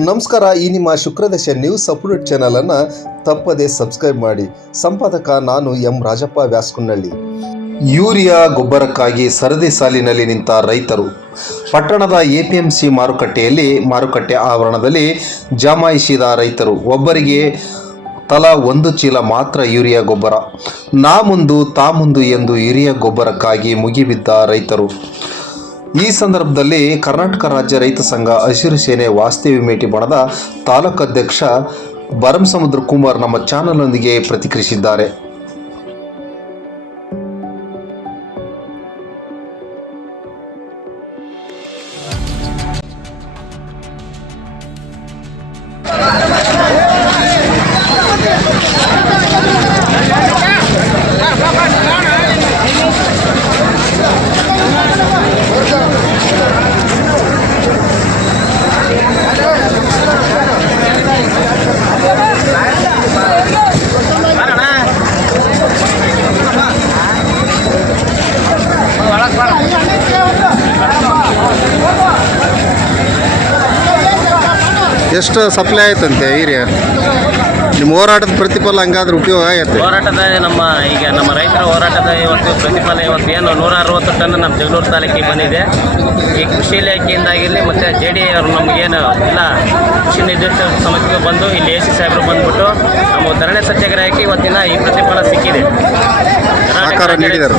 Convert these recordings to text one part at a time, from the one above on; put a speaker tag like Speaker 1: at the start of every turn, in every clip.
Speaker 1: ನಮಸ್ಕಾರ, ಈ ನಿಮ್ಮ ಶುಕ್ರದಶ ನ್ಯೂಸ್ ಅಪ್ಡೇಟ್ ಚಾನಲನ್ನು ತಪ್ಪದೇ ಸಬ್ಸ್ಕ್ರೈಬ್ ಮಾಡಿ. ಸಂಪಾದಕ ನಾನು ಎಂ ರಾಜಪ್ಪ ವ್ಯಾಸ್ಕುನಹಳ್ಳಿ ಯೂರಿಯಾ ಗೊಬ್ಬರಕ್ಕಾಗಿ ಸರದಿ ಸಾಲಿನಲ್ಲಿ ನಿಂತ ರೈತರು. ಪಟ್ಟಣದ ಎಪಿಎಂಸಿ ಮಾರುಕಟ್ಟೆಯಲ್ಲಿ ಮಾರುಕಟ್ಟೆ ಆವರಣದಲ್ಲಿ ಜಮಾಯಿಸಿದ ರೈತರು. ಒಬ್ಬರಿಗೆ ತಲಾ ಒಂದು ಚೀಲ ಮಾತ್ರ ಯೂರಿಯಾ ಗೊಬ್ಬರ. ನಾ ಮುಂದು ತಾ ಮುಂದು ಎಂದು ಯೂರಿಯಾ ಗೊಬ್ಬರಕ್ಕಾಗಿ ಮುಗಿಬಿದ್ದ ರೈತರು. ಈ ಸಂದರ್ಭದಲ್ಲಿ ಕರ್ನಾಟಕ ರಾಜ್ಯ ರೈತ ಸಂಘ ಹಸಿರು ಸೇನೆ ವಾಸ್ತಿ ಮೇಟಿ ಬಣದ ತಾಲೂಕು ಅಧ್ಯಕ್ಷ ಭರಮಸಮುದ್ರ ಕುಮಾರ್ ನಮ್ಮ ಚಾನಲ್ನೊಂದಿಗೆ ಪ್ರತಿಕ್ರಿಯಿಸಿದ್ದಾರೆ. ಎಷ್ಟು ಸಪ್ಲೈ ಆಯ್ತಂತೆ ಯೂರಿಯಾ ನಿಮ್ಮ ಹೋರಾಟದ ಪ್ರತಿಫಲ ಹಂಗಾದ್ರೆ ಉಪಯೋಗ ಆಗೈತೆ
Speaker 2: ಹೋರಾಟದ ನಮ್ಮ ಈಗ ನಮ್ಮ ರೈತರ ಹೋರಾಟದ ಇವತ್ತು ಪ್ರತಿಫಲ ಇವತ್ತು ಏನು? ನೂರ ಅರವತ್ತು ಟನ್ ನಮ್ಮ ಜಗಳೂರು ತಾಲೂಕಿಗೆ ಬಂದಿದೆ. ಈ ಕೃಷಿ ಇಲಾಖೆಯಿಂದಾಗಿರಲಿ ಮತ್ತು ಜೆ ಡಿ ಅವರು ನಮಗೇನು ಎಲ್ಲ ಕೃಷಿ ನಿರ್ದೇಶಕ ಸಮಸ್ಯೆಗೆ ಬಂದು ಇಲ್ಲಿ ಎ ಸಿ ಸಾಹೇಬರು ಬಂದ್ಬಿಟ್ಟು ನಮ್ಮ ಧರಣಿ ಸತ್ಯಾಗ್ರಹಕ್ಕೆ ಇವತ್ತಿನ ಈ ಪ್ರತಿಫಲ ಸಿಕ್ಕಿದೆ.
Speaker 1: ಸಹಕಾರ
Speaker 2: ನೀಡಿದರು?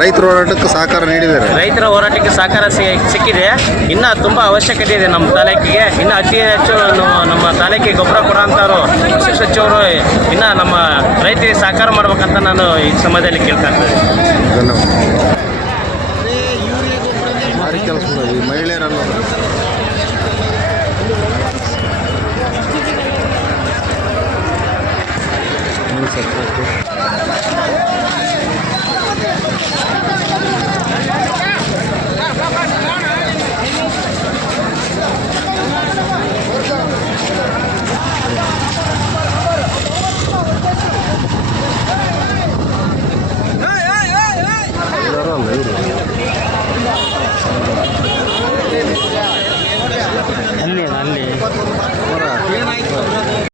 Speaker 1: ರೈತರ ಹೋರಾಟಕ್ಕೆ ಸಹಕಾರ ನೀಡಿದರು
Speaker 2: ರೈತರ ಹೋರಾಟಕ್ಕೆ ಸಹಕಾರ ಸಿಕ್ಕಿದೆ. ಇನ್ನೂ ತುಂಬ ಅವಶ್ಯಕತೆ ಇದೆ ನಮ್ಮ ತಾಲೂಕಿಗೆ. ಇನ್ನು ಅತಿ ಹೆಚ್ಚು ನಮ್ಮ- ತಾಲೂಕಿಗೆ ಗೊಬ್ಬರ ಕೊಡೋಂಥವ್ರು ಕೃಷಿ ಸಚಿವರು ಇನ್ನ ನಮ್ಮ ರೈತರಿಗೆ ಸಹಕಾರ ಮಾಡ್ಬೇಕಂತ ನಾನು ಈ ಸಮಯದಲ್ಲಿ ಕೇಳ್ತಾ
Speaker 1: ಇದ್ದೇನೆ. ಭಾರಿ ಕೆಲಸ con